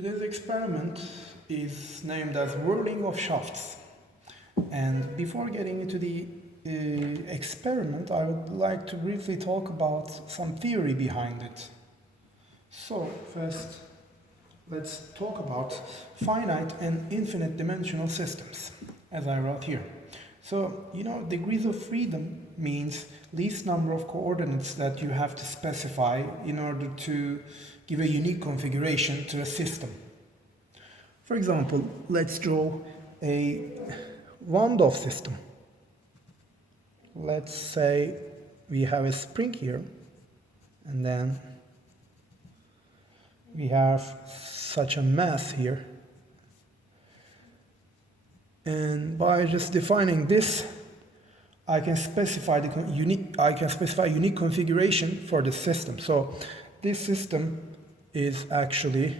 Today's experiment is named as Whirling of Shafts. And before getting into the experiment, I would like to briefly talk about some theory behind it. So, first, let's talk about finite and infinite dimensional systems, as I wrote here. So, degrees of freedom means least number of coordinates that you have to specify in order to give a unique configuration to a system. For example, let's draw a Van system. Let's say we have a spring here, and then we have such a mass here. And by just defining this, I can specify unique configuration for the system. So this system is actually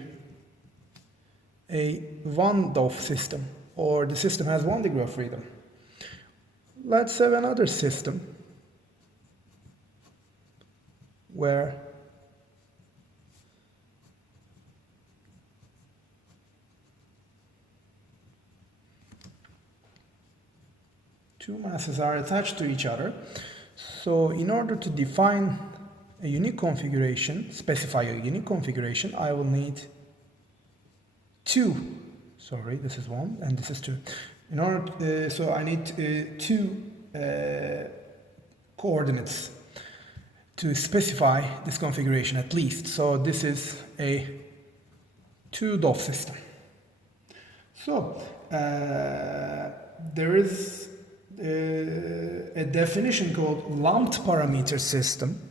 a Van system, or the system has one degree of freedom. Let's have another system where two masses are attached to each other. So in order to define a unique configuration, specify a unique configuration, I will need this is one and this is two. In order, so I need two coordinates to specify this configuration at least. So this is a 2-DOF system. So there is a definition called lumped parameter system.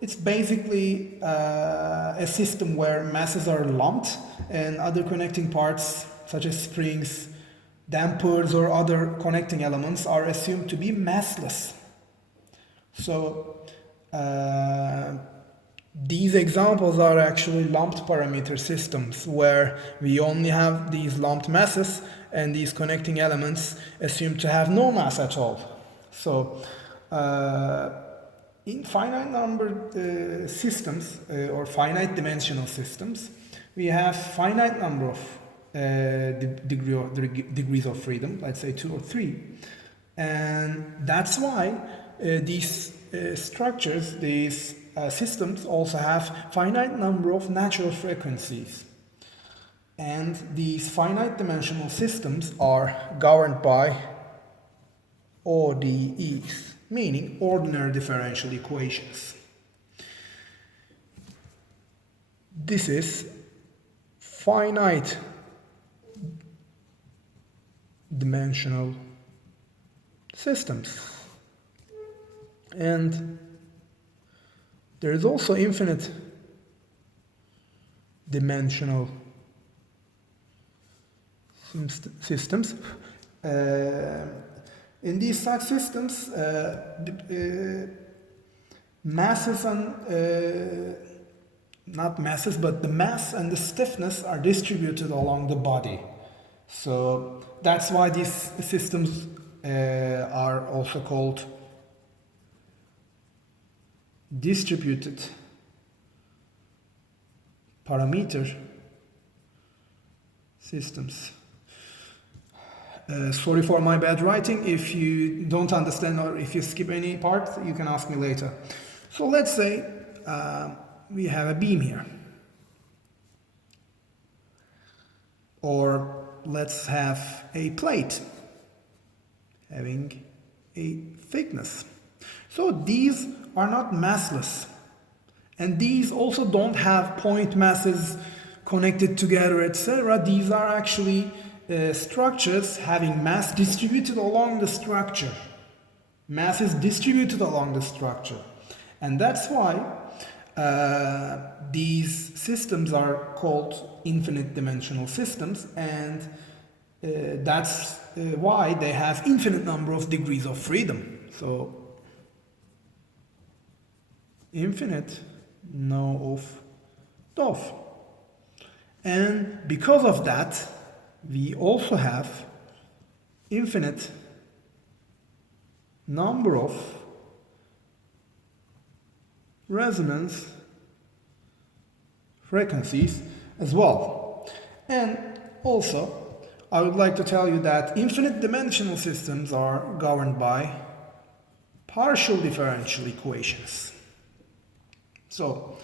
It's basically a system where masses are lumped and other connecting parts such as springs, dampers or other connecting elements are assumed to be massless. So these examples are actually lumped parameter systems where we only have these lumped masses and these connecting elements assumed to have no mass at all. So in finite number systems or finite dimensional systems, we have finite number of degrees of freedom, let's say 2 or 3. And that's why these structures, these systems also have finite number of natural frequencies. And these finite dimensional systems are governed by ODEs, meaning ordinary differential equations. This is finite dimensional systems. And there is also infinite dimensional systems. In these such systems, masses and not masses, but the mass and the stiffness are distributed along the body. So that's why these systems are also called distributed parameter systems. Sorry for my bad writing. If you don't understand or if you skip any part, you can ask me later. So let's say we have a beam here. Or let's have a plate having a thickness. So these are not massless. And these also don't have point masses connected together, etc. These are actually structures having mass distributed along the structure. Mass is distributed along the structure. And that's why these systems are called infinite dimensional systems, and that's why they have infinite number of degrees of freedom. So infinite of DOF. And because of that, we also have infinite number of resonance frequencies as well. And also, I would like to tell you that infinite dimensional systems are governed by partial differential equations. So,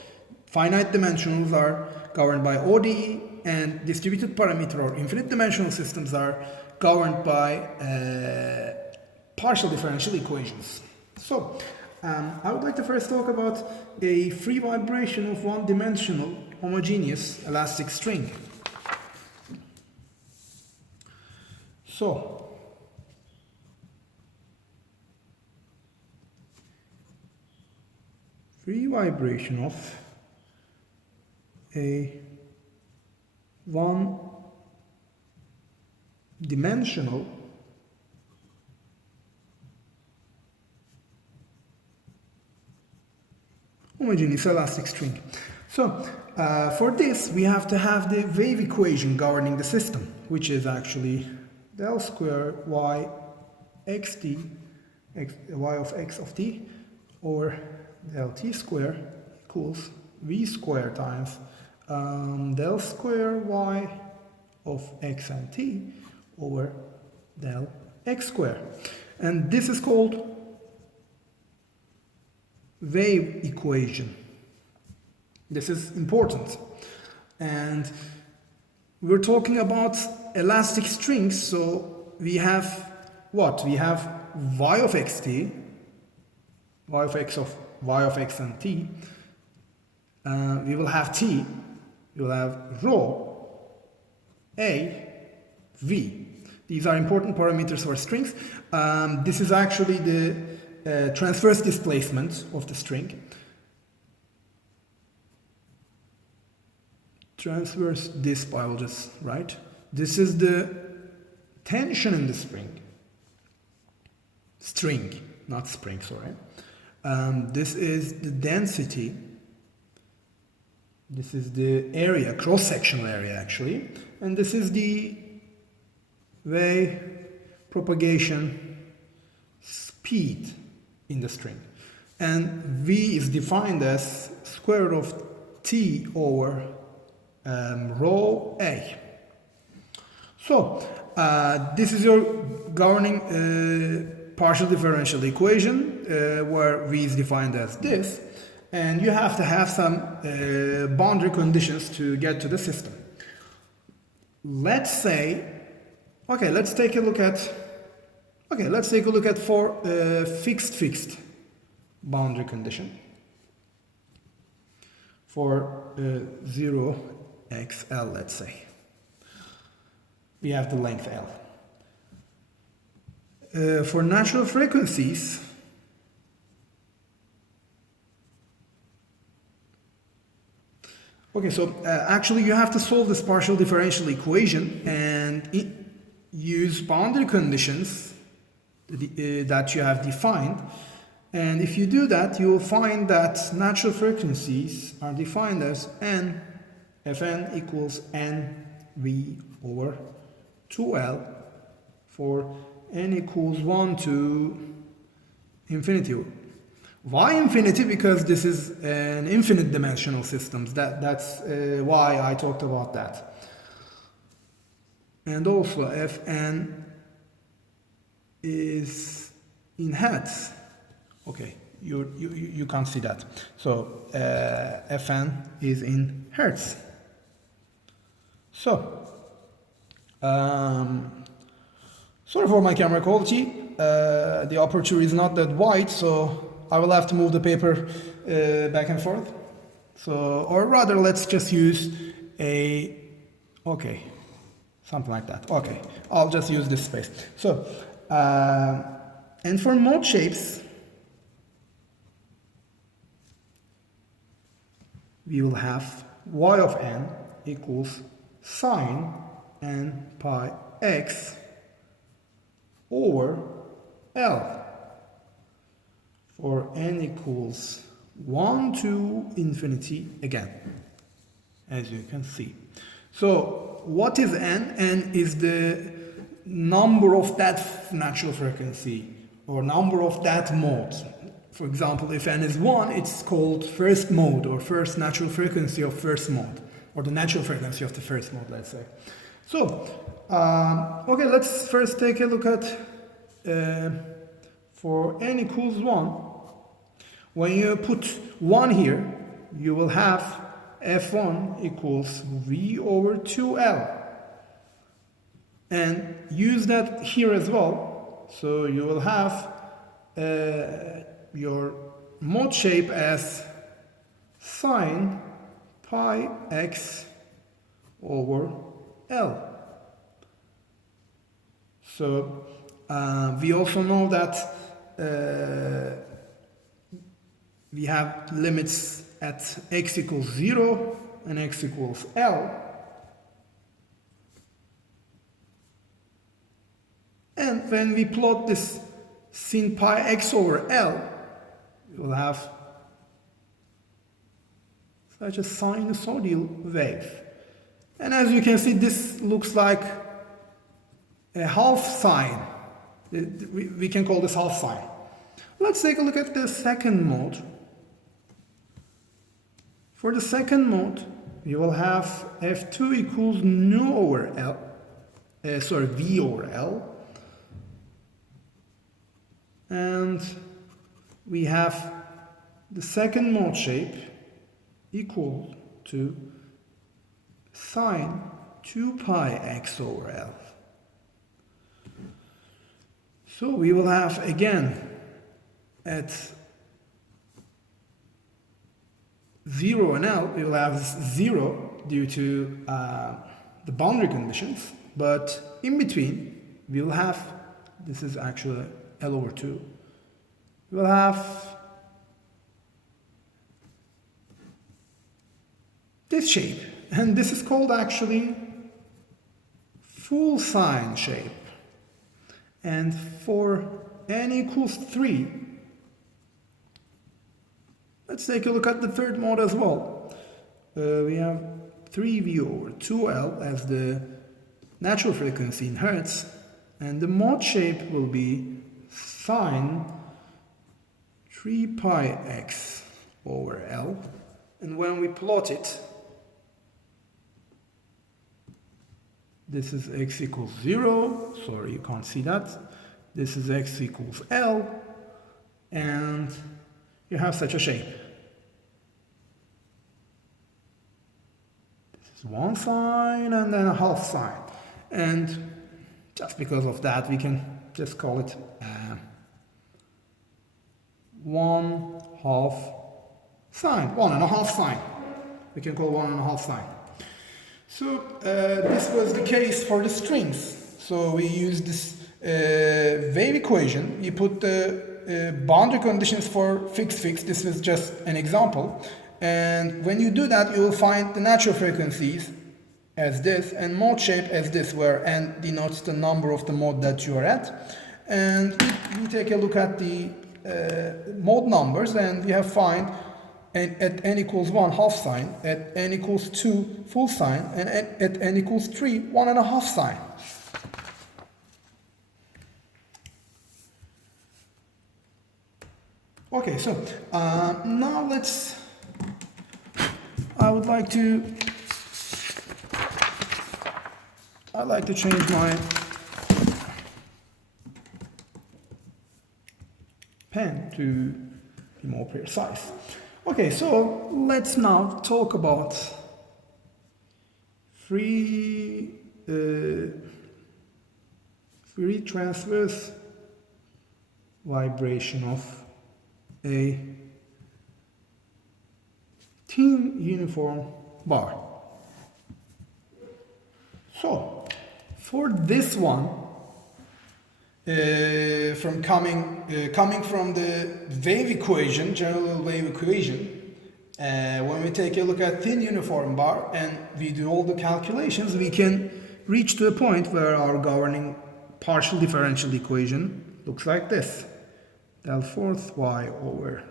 finite dimensionals are governed by ODE, and distributed parameter or infinite dimensional systems are governed by partial differential equations. So, I would like to first talk about a free vibration of one-dimensional homogeneous elastic string. So, free vibration of a one-dimensional homogeneous elastic string. So, for this we have to have the wave equation governing the system, which is actually del square y xt, y of x of t, or del t square equals v square times del square y of x and t over del x square. And this is called wave equation. This is important. And we're talking about elastic strings, so we have what? We have y of xt, y of x and t. We will have t, we will have rho, a, v. These are important parameters for strings. This is actually the transverse displacement of the string. Transverse disp, I will just write. This is the tension in the string, not spring, sorry. This is the density. This is the area, cross-sectional area actually. And this is the wave propagation speed in the string. And V is defined as square root of T over rho A. So, this is your governing partial differential equation where V is defined as this, and you have to have some boundary conditions to get to the system. Let's say, okay, let's take a look at for fixed boundary condition for 0xl, let's say. We have the length L. For natural frequencies, okay, so actually you have to solve this partial differential equation and use boundary conditions that you have defined. And if you do that, you will find that natural frequencies are defined as n, Fn equals nv over 2l for n equals 1 to infinity. Why infinity? Because this is an infinite dimensional system. That's why I talked about that. And also Fn is in hertz. Okay, you can't see that. So Fn is in hertz. So sorry for my camera quality. The aperture is not that wide, so I will have to move the paper back and forth. So, or rather, let's just use okay, something like that. Okay, I'll just use this space. So, and for mode shapes, we will have y of n equals sine n pi x over L for n equals 1 to infinity again, as you can see. So what is n? N is the number of that natural frequency or number of that mode. For example, if n is 1, it's called first mode or first natural frequency of first mode, or the natural frequency of the first mode, let's say. So, okay, let's first take a look at for n equals 1. When you put 1 here, you will have f1 equals v over 2l. And use that here as well. So you will have your mode shape as sine pi x over L. So we also know that we have limits at x equals 0 and x equals L. And when we plot this sin pi x over L, we will have such a sinusoidal wave. And as you can see, this looks like a half sine. We can call this half sine. Let's take a look at the second mode. For the second mode, you will have f2 equals nu over L, v over L. And we have the second mode shape equal to sine 2 pi x over L. So we will have again at 0 and L, we will have 0 due to the boundary conditions, but in between we will have, this is actually L over 2, we will have this shape, and this is called actually full sine shape. And for n equals 3, let's take a look at the third mode as well. We have 3v over 2l as the natural frequency in hertz, and the mode shape will be sine 3 pi x over L. And when we plot it, this is x equals 0, sorry you can't see that. This is x equals L, and you have such a shape. This is one sine and then a half sine. And just because of that, we can just call it 1/2 sine, 1.5 sine. We can call 1.5 sine. So this was the case for the strings. So we use this wave equation. We put the boundary conditions for fixed. This is just an example. And when you do that, you will find the natural frequencies as this and mode shape as this, where n denotes the number of the mode that you are at. And we take a look at the mode numbers, and we have find at n equals 1 half sine, at n equals 2 full sine, and at n equals 3 1.5 sine. Okay, so now I'd like to change my pen to be more precise. Okay, so let's now talk about free transverse vibration of a thin uniform bar. So for this one, coming from the wave equation, general wave equation, when we take a look at thin uniform bar and we do all the calculations, we can reach to a point where our governing partial differential equation looks like this: del fourth y over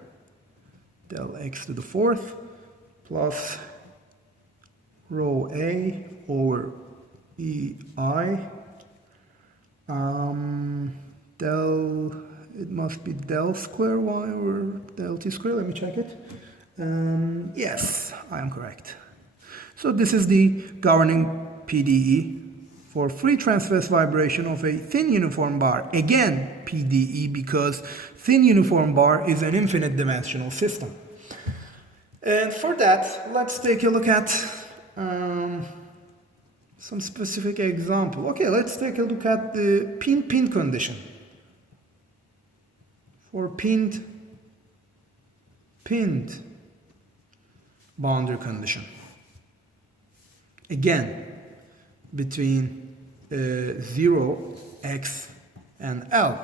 del x to the fourth plus rho a over ei del it must be del square y over del t square. Let me check it. Yes, I am correct. So this is the governing PDE for free transverse vibration of a thin uniform bar. Again, PDE, because thin uniform bar is an infinite dimensional system. And for that, let's take a look at some specific example. Okay, let's take a look at the pin-pin condition. For pinned boundary condition. Again, between 0, x, and L.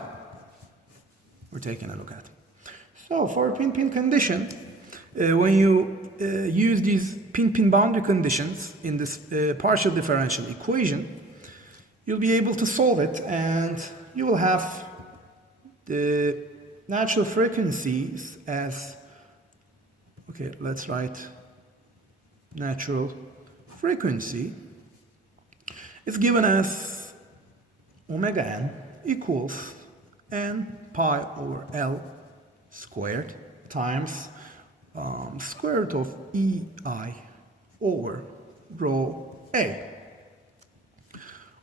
We're taking a look at. So for a pin-pin condition, when you use these pin-pin boundary conditions in this partial differential equation, you'll be able to solve it, and you will have the natural frequencies as, okay, let's write natural frequency is given as omega n equals n pi over L squared times square root of EI over rho A,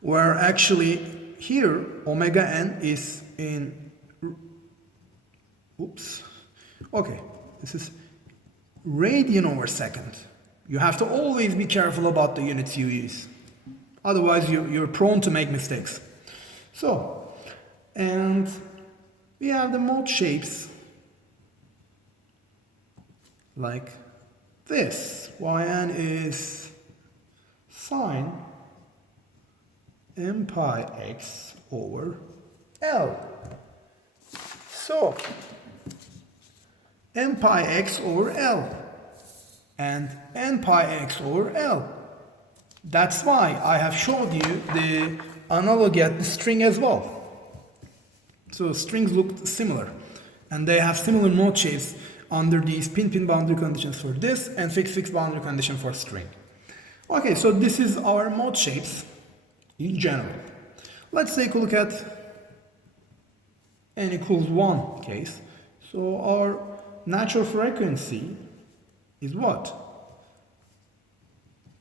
where actually here omega n is in, okay, this is radian over second. You have to always be careful about the units you use. Otherwise, you're prone to make mistakes. So, and we have the mode shapes like this. Yn is sine m pi x over L. So, m pi x over L and n pi x over L. That's why I have showed you the analogy at the string as well. So strings look similar, and they have similar mode shapes under these pin-pin boundary conditions for this and fixed boundary condition for string. Okay, so this is our mode shapes in general. Let's take a look at n equals 1 case. So our natural frequency is what?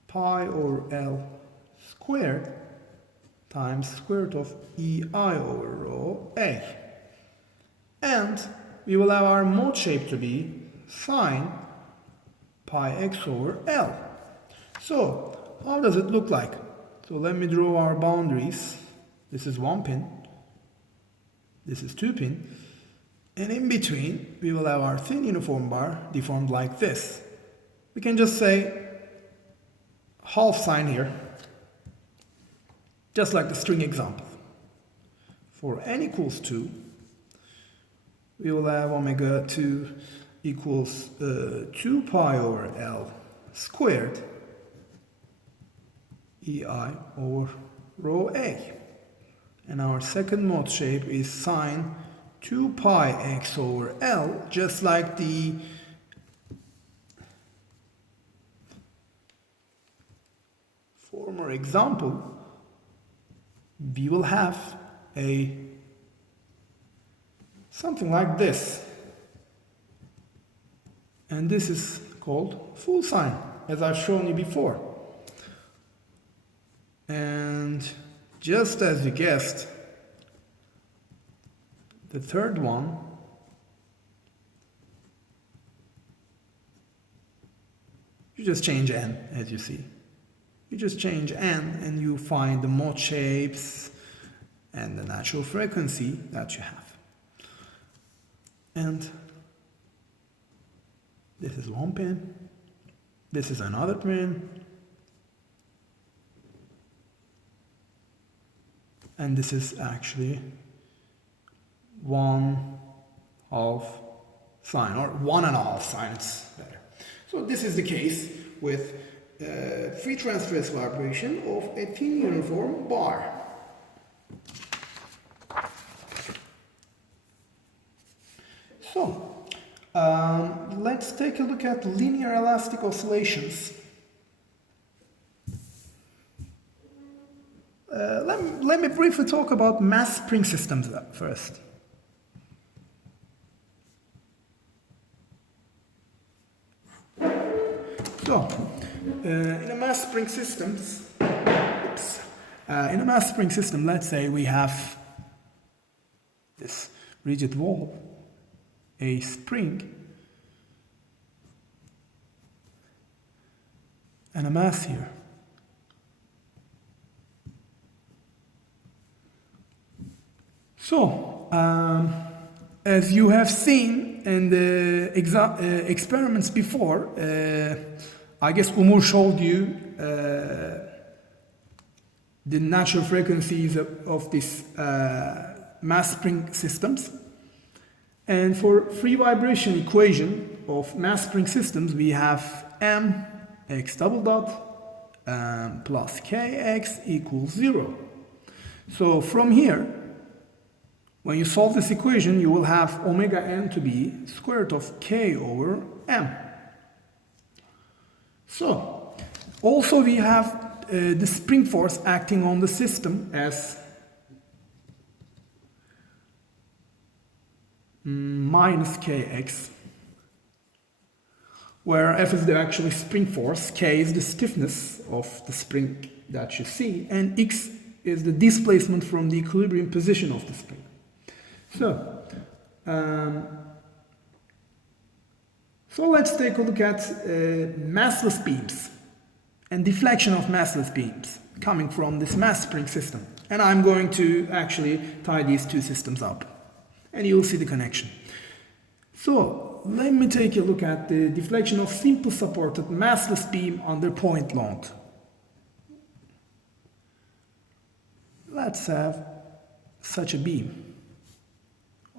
Pi over L squared times square root of EI over rho A. And we will have our mode shape to be sine pi x over L. So how does it look like? So let me draw our boundaries. This is 1 pin. This is 2 pin. And in between, we will have our thin uniform bar deformed like this. We can just say half sine here, just like the string example. For n equals 2, we will have omega 2 equals 2 pi over L squared EI over rho A. And our second mode shape is sine 2 pi x over L, just like the former example. We will have a something like this, and this is called full sine, as I've shown you before. And just as you guessed, the third one you just change n, as you see. You just change n and you find the mode shapes and the natural frequency that you have. And this is 1 pin, this is another pin, and this is actually 1/2 sine, or 1.5 sine, it's better. So this is the case with free transverse vibration of a thin uniform bar. So let's take a look at linear elastic oscillations. Let me briefly talk about mass spring systems first. So, in a mass spring systems, in a mass spring system, let's say we have this rigid wall, a spring, and a mass here. So, as you have seen in the experiments before, I guess Umur showed you the natural frequencies of these mass spring systems. And for free vibration equation of mass spring systems, we have m x double dot plus kx equals 0. So from here, when you solve this equation, you will have omega n to be square root of k over m. So, also we have the spring force acting on the system as minus kx, where F is the actual spring force, K is the stiffness of the spring that you see, and X is the displacement from the equilibrium position of the spring. So let's take a look at massless beams and deflection of massless beams coming from this mass spring system. And I'm going to actually tie these two systems up, and you'll see the connection. So let me take a look at the deflection of simple supported massless beam under point load. Let's have such a beam.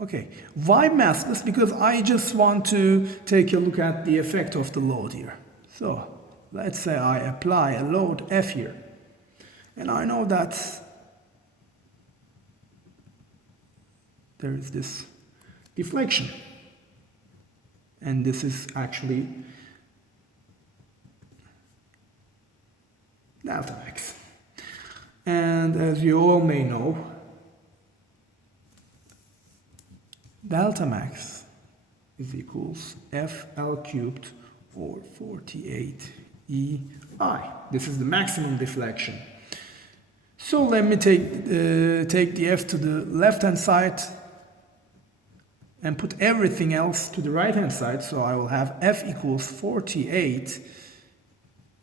Okay, why massless? Because I just want to take a look at the effect of the load here. So let's say I apply a load F here, and I know that there is this deflection, and this is actually delta x. And as you all may know, delta max is equals FL cubed over 48 EI. This is the maximum deflection. So let me take the F to the left hand side and put everything else to the right hand side. So I will have F equals 48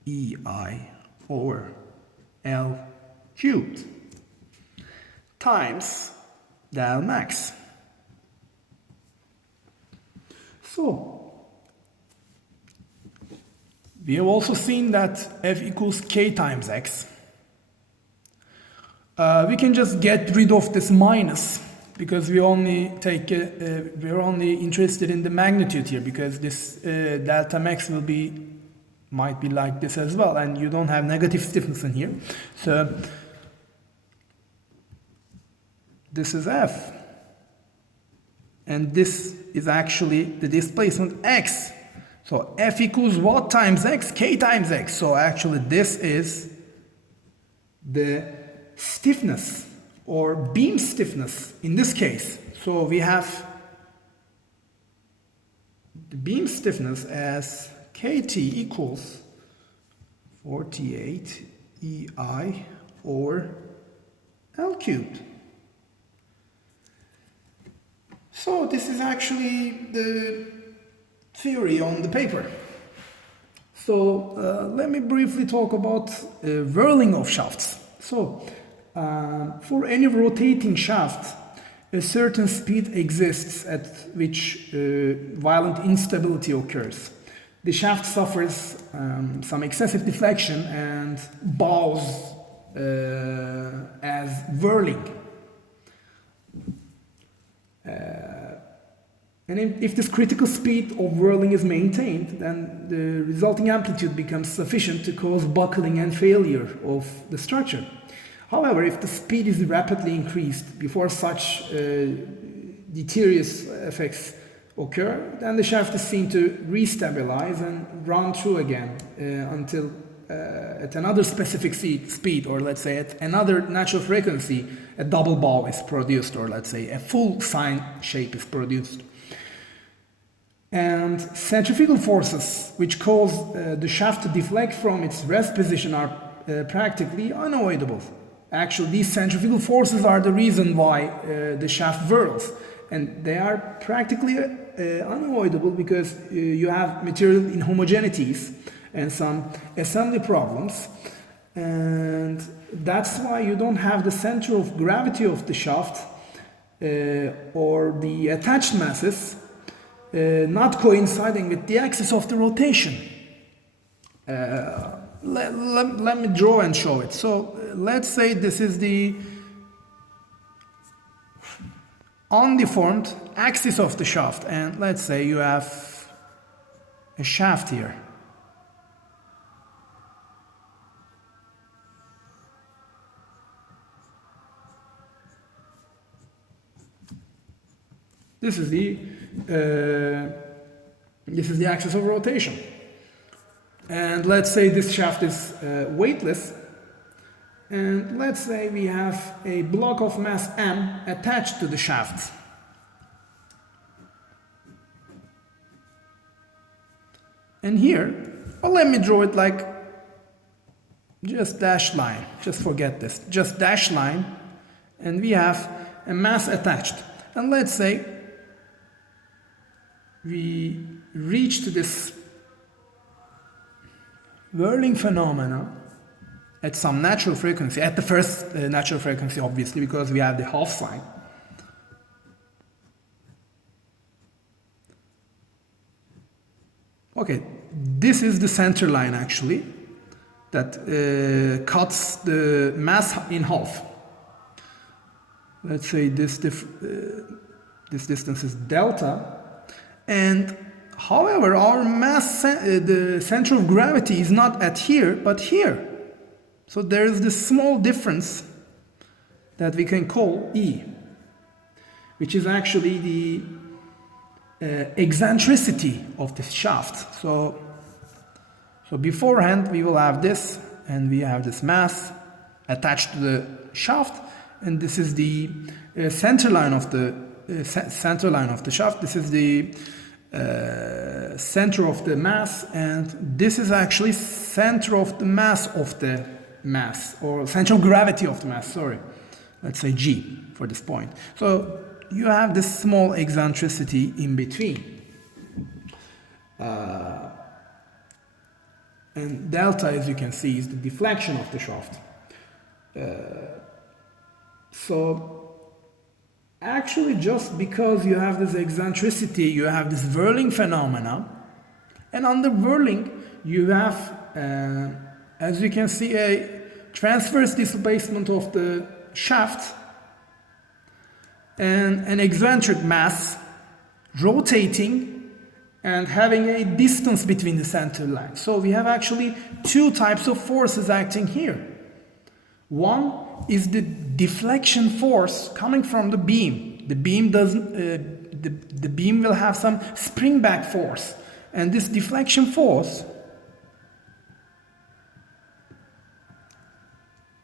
EI over L cubed times del max. So, we have also seen that F equals K times X. We can just get rid of this minus because we're only interested in the magnitude here, because this delta max might be like this as well, and you don't have negative stiffness in here. So this is F. And this is actually the displacement x. So F equals what times x? K times x. So actually this is the stiffness or beam stiffness in this case. So we have the beam stiffness as KT equals 48 EI over L cubed. So this is actually the theory on the paper. So let me briefly talk about whirling of shafts. So for any rotating shaft, a certain speed exists at which violent instability occurs. The shaft suffers some excessive deflection and bows as whirling. And if this critical speed of whirling is maintained, then the resulting amplitude becomes sufficient to cause buckling and failure of the structure. However, if the speed is rapidly increased before such deleterious effects occur, then the shaft is seen to restabilize and run through again until at another specific speed, or let's say at another natural frequency, a double bow is produced, or let's say a full sine shape is produced. And centrifugal forces, which cause the shaft to deflect from its rest position, are practically unavoidable. Actually, these centrifugal forces are the reason why the shaft whirls. And they are practically unavoidable because you have material inhomogeneities and some assembly problems. And that's why you don't have the center of gravity of the shaft or the attached masses not coinciding with the axis of the rotation. Let me draw and show it. So let's say this is the undeformed axis of the shaft, and let's say you have a shaft here. This is the axis of rotation. And let's say this shaft is weightless. And let's say we have a block of mass m attached to the shaft. And here, well, let me draw it like just dashed line. Just forget this. Just dashed line. And we have a mass attached. And let's say we reach to this whirling phenomena at some natural frequency, at the first natural frequency obviously, because we have the half sign. Okay, this is the center line actually that cuts the mass in half. Let's say this distance is delta. And however, our mass, the center of gravity is not at here, but here. So there is this small difference that we can call E, which is actually the eccentricity of this shaft. So beforehand we will have this, and we have this mass attached to the shaft, and this is the center line of the shaft. This is the center of the mass, and this is actually center of the mass of the mass, or center of gravity of the mass, sorry. Let's say G for this point. So you have this small eccentricity in between. And delta, as you can see, is the deflection of the shaft. So actually, just because you have this eccentricity, you have this whirling phenomena, and under whirling you have, as you can see, a transverse displacement of the shaft and an eccentric mass rotating and having a distance between the center lines. So we have actually two types of forces acting here. One is the deflection force coming from the beam. The beam doesn't. The beam will have some spring back force, and this deflection force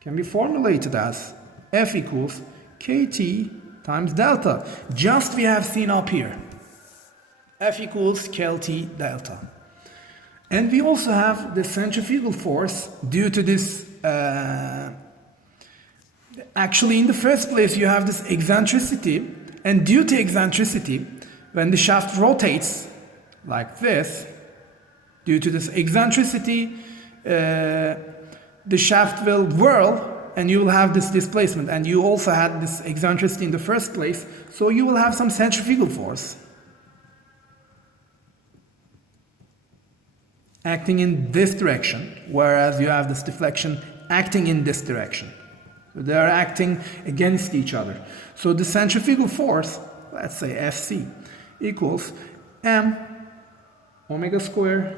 can be formulated as F equals kT times delta. Just we have seen up here. F equals kT delta. And we also have the centrifugal force due to this. Actually, in the first place, you have this eccentricity, and due to eccentricity, when the shaft rotates like this, due to this eccentricity, the shaft will whirl, and you will have this displacement, and you also had this eccentricity in the first place, so you will have some centrifugal force acting in this direction, whereas you have this deflection acting in this direction. They are acting against each other. So the centrifugal force, let's say Fc, equals m omega square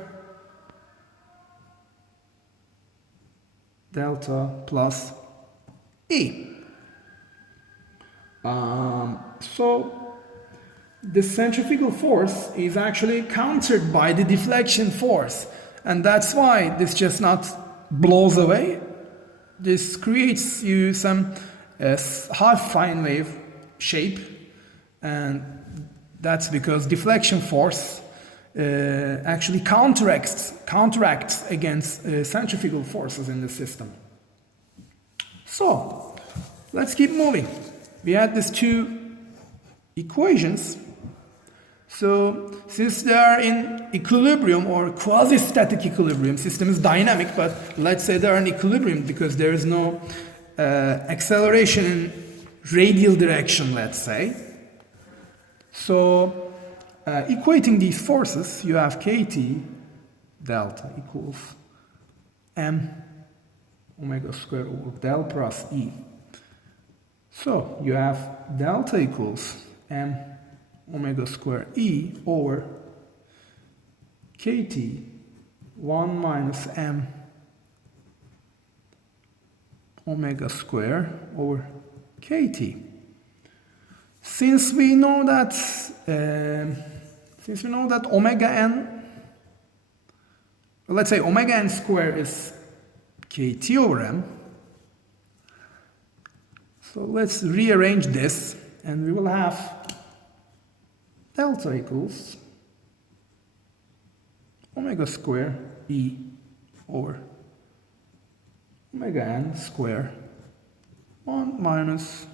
delta plus E. So the centrifugal force is actually countered by the deflection force, and that's why this just not blows away. This creates you some half fine wave shape, and that's because deflection force actually counteracts against centrifugal forces in the system. So, let's keep moving. We had these two equations. So, since they are in equilibrium or quasi-static equilibrium, system is dynamic, but let's say they are in equilibrium because there is no acceleration in radial direction, let's say. So, equating these forces, you have kT delta equals m omega squared over del plus E. So, you have delta equals m omega square E over kT 1 minus m omega square over kT. Since we know that omega n, let's say omega n square is kT over m. So let's rearrange this, and we will have delta equals omega square E over omega n square 1 minus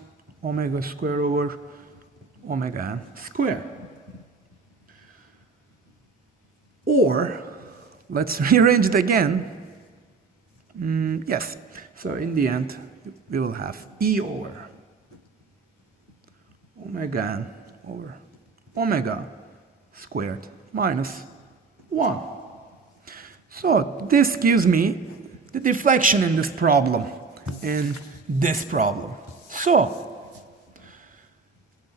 omega square over omega n square. Or, let's rearrange it again. Yes, so in the end, we will have E over omega n over omega squared minus 1. So, this gives me the deflection in this problem, So,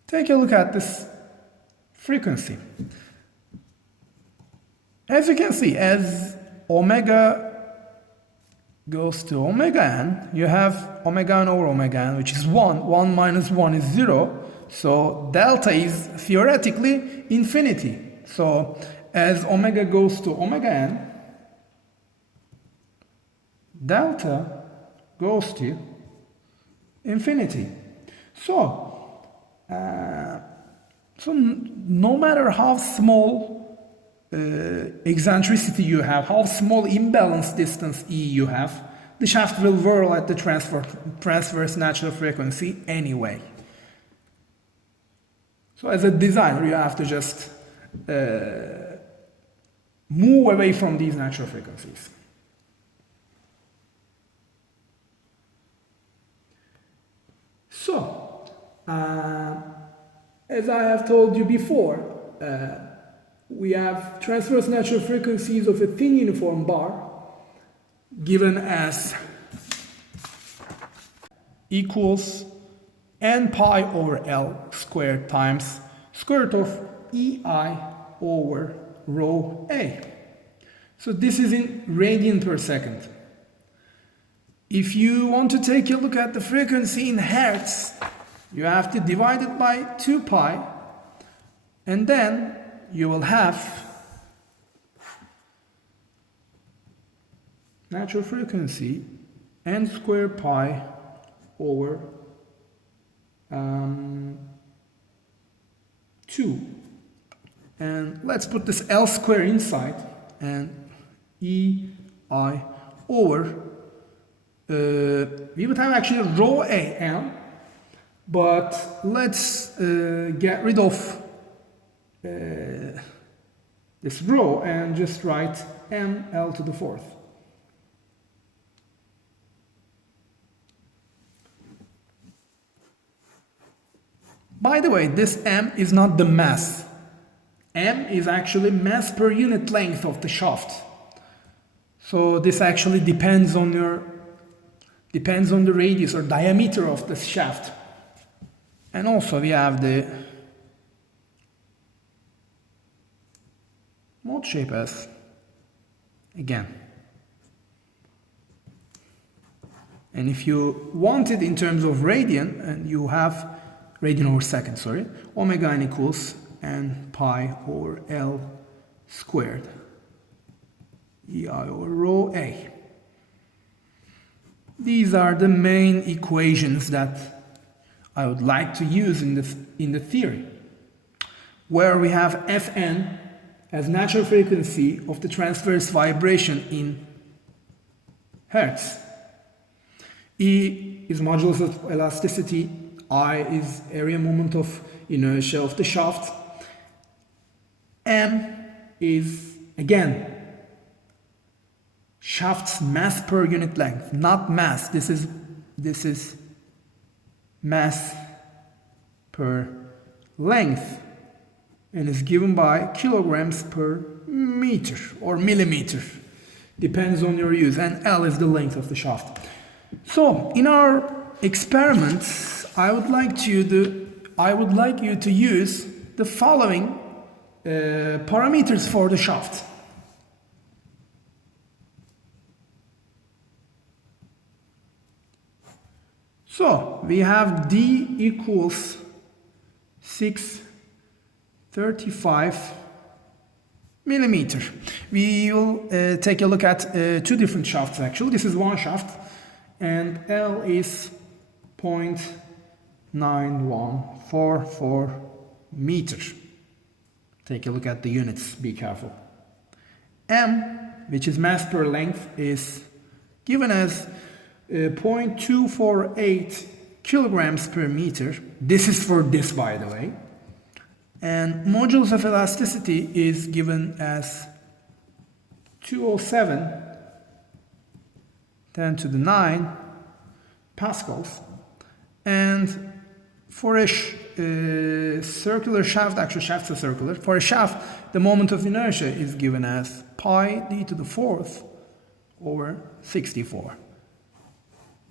take a look at this frequency. As you can see, as omega goes to omega n, you have omega n over omega n, which is 1. 1 minus 1 is 0. So delta is theoretically infinity. So as omega goes to omega n, delta goes to infinity. So no matter how small eccentricity you have, how small imbalance distance E you have, the shaft will whirl at the transverse natural frequency anyway. So as a designer, you have to just move away from these natural frequencies. So, as I have told you before, we have transverse natural frequencies of a thin uniform bar given as equals n pi over L squared times square root of EI over rho A. So this is in radian per second. If you want to take a look at the frequency in hertz, you have to divide it by 2 pi, and then you will have natural frequency n squared pi over 2. And let's put this L square inside, and EI over, we would have actually rho A M, but let's get rid of this rho and just write m L to the fourth. By the way, this m is not the mass. M is actually mass per unit length of the shaft. So this actually depends on the radius or diameter of the shaft. And also we have the mode shape as again. And if you want it in terms of radian, and you have radian over second, sorry, omega n equals n pi over L squared EI over rho A. These are the main equations that I would like to use in the theory, where we have Fn as natural frequency of the transverse vibration in hertz. E is modulus of elasticity, I is area moment of inertia of the shaft, M is again shaft's mass per unit length, not mass. This is mass per length and is given by kilograms per meter or millimeter. Depends on your use. And L is the length of the shaft. So in our experiments, I would like you to use the following parameters for the shaft. So we have D equals 635 millimeter. We will take a look at two different shafts actually. This is one shaft and L is 0.9144 meter. Take a look at the units, be careful. M, which is mass per length, is given as 0.248 kilograms per meter. This is for this, by the way. And modulus of elasticity is given as 207 10 to the 9 pascals. And for a circular shaft, actually shafts are circular, for a shaft the moment of inertia is given as pi d to the 4th over 64.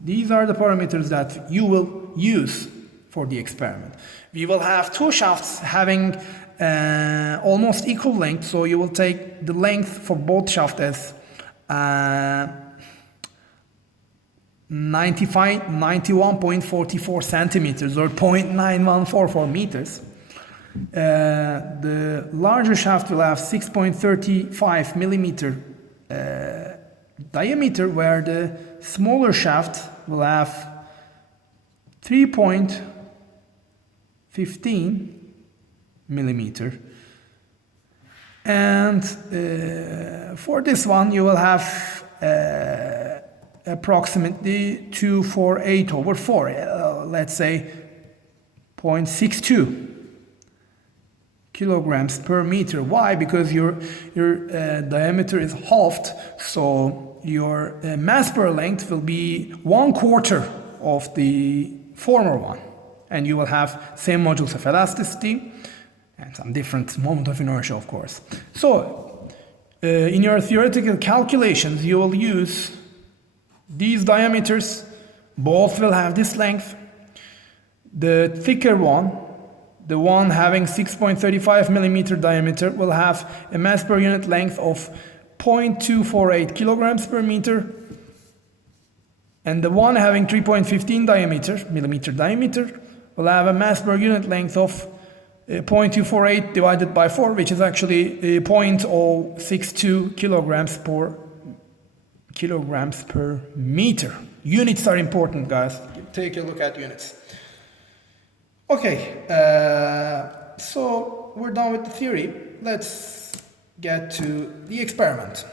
These are the parameters that you will use for the experiment. We will have two shafts having almost equal length, so you will take the length for both shafts as 91.44 centimeters or 0.9144 meters. The larger shaft will have 6.35 millimeter diameter, where the smaller shaft will have 3.15 millimeter. And for this one you will have approximately 248 over 4, let's say 0.62 kilograms per meter. Why? Because your diameter is halved, so your mass per length will be 1/4 of the former one, and you will have same modulus of elasticity and some different moment of inertia, of course. So in your theoretical calculations you will use these diameters. Both will have this length. The thicker one, the one having 6.35 millimeter diameter, will have a mass per unit length of 0.248 kilograms per meter, and the one having 3.15 millimeter diameter will have a mass per unit length of 0.248 divided by 4, which is actually 0.062 kilograms per meter. Units are important, guys. Take a look at units. Okay, so we're done with the theory. Let's get to the experiment.